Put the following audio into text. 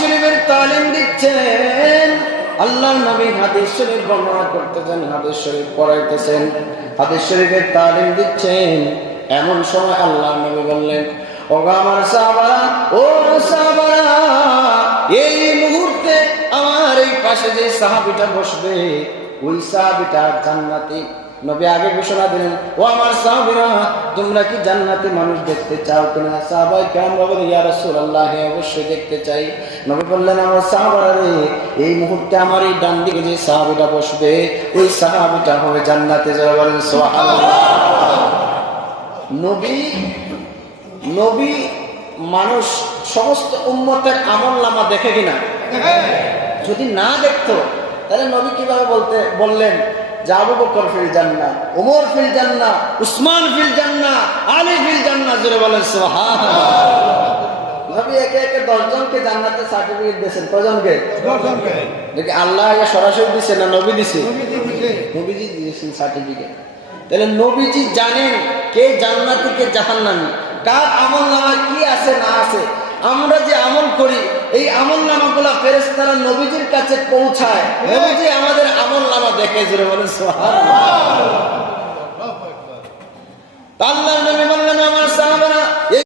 শরীফের তালিম দিচ্ছেন, আল্লাহর নবী হাদিস শরীফ বর্ণনা করতেছেন, হাদিস শরীফ পড়াইতেছেন, হাদিস শরীফের তালিম দিচ্ছেন। এমন সময় আল্লাহর নবী বললেন, ও আমার সাহাবারা, ও সাহাবারা, এই মুহূর্তে আমার এই পাশে যে সাহাবীটা বসবে, ওই সাহাবীটা জান্নাতি। নবী আগে ঘোষণা দিলেন, ও আমার সাহাবীরা, তোমরা কি জান্নাতে মানুষ দেখতে চাও কিনা? সাহাবায়ে কেরাম বললেন, ইয়া রাসূলুল্লাহ, হ্যাঁ অবশ্যই দেখতে চাই। নবী বললেন, আমার সাহাবারা রে, এই মুহূর্তে আমার এই ডান দিকে যে সাহাবীটা বসবে, ওই সাহাবীটা হবে জান্নাতে। যারা বলেন সুবহানাল্লাহ। নবী মানুষ সমস্ত উম্মতের আমলনামা দেখে কিনা? যদি না দেখতো তাহলে নবী কিভাবে বললেন যে আবু বকর ফিল জান্নাহ, ওমর ফিল জান্নাহ, উসমান ফিল জান্নাহ, আলী ফিল জান্নাহ? জোরে বলেন সুবহানাল্লাহ। নবী একে একে 10 জনকে জান্নাতের সার্টিফিকেট দিয়েছেন। কয়জনকে? 10 জনকে। দেখি আল্লাহ সরাসরি দিয়েছে না নবী দিয়েছে? নবীজি দিয়েছেন সার্টিফিকেট। তাহলে নবীজি জানেন কে জান্নাতি কে জাহান্নামী, কার আমলনামায় কি আছে না আছে। আমরা যে আমল করি, এই আমলনামাগুলো ফেরেশতারা নবীজির কাছে পৌঁছায়, নবীজি আমাদের আমলনামা দেখে। জোরে বলেন সুবহানাল্লাহ। আল্লাহর নবী বললেন,